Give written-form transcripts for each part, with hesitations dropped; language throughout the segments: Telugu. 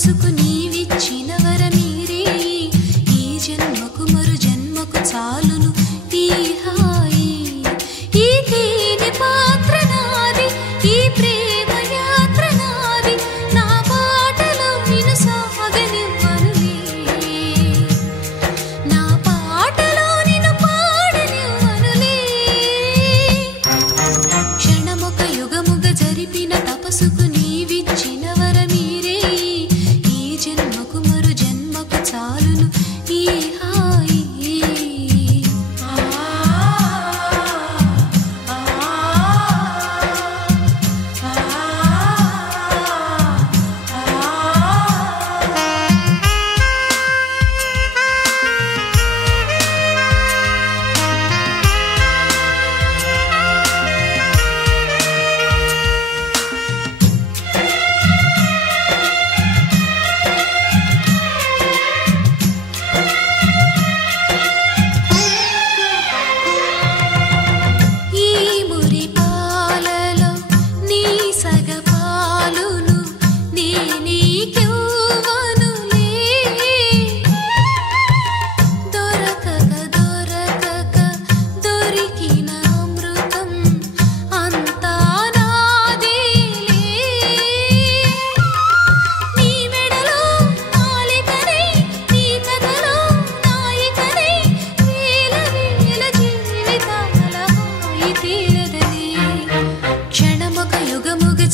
తపసుకు నీవిచ్చిన వరమీరే ఈ జన్మకు మరు జన్మకు చాలును ఈ హాయి ఈ తేనె పాత్ర నాది ఈ ప్రేమ యాత్ర నాది నా పాటలో నిన్ను సాగనివ్వనులే నా పాటలో నిన్ను పాడనివ్వనులే క్షణమొక యుగముగ జరిపిన తపసుకు నీవిచ్చిన వరమీరే ఈ జన్మకు మరు జన్మకు చాలును ఈ హాయి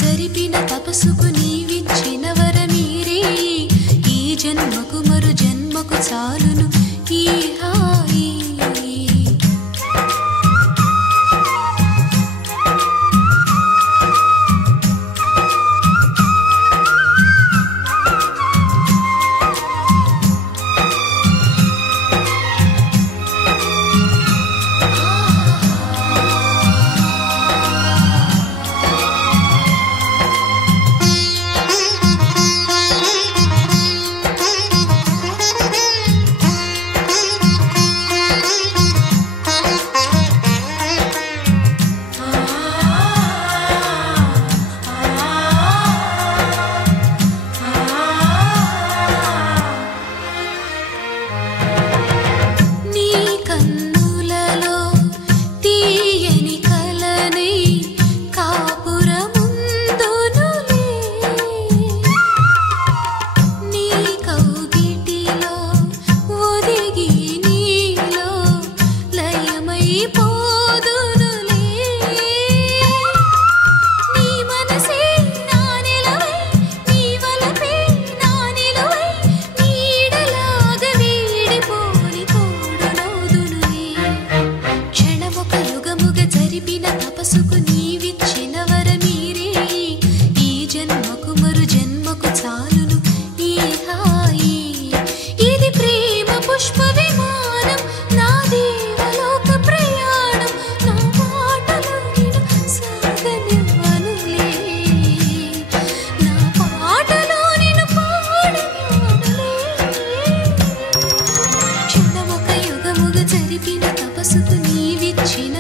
జరిపిన తపసుకు నీవిచ్చిన వరమీరే ఈ జన్మకు మరు జన్మకు చాలును ఈ హాయి జరిపిన తపసుకు నీవిచ్చిన వరమీరే ఈ జన్మకు మరు జన్మకు చాలును ఈ హాయి ఇది ప్రేమ పుష్ప విమానం నా దేవలోక ప్రయాణం నా పాటలో నిన్ను సాగనివ్వనులే నా పాటలో నిన్ను పాడనివ్వనులే క్షణమొక యుగముగ జరిపిన తపసుకు నీవిచ్చిన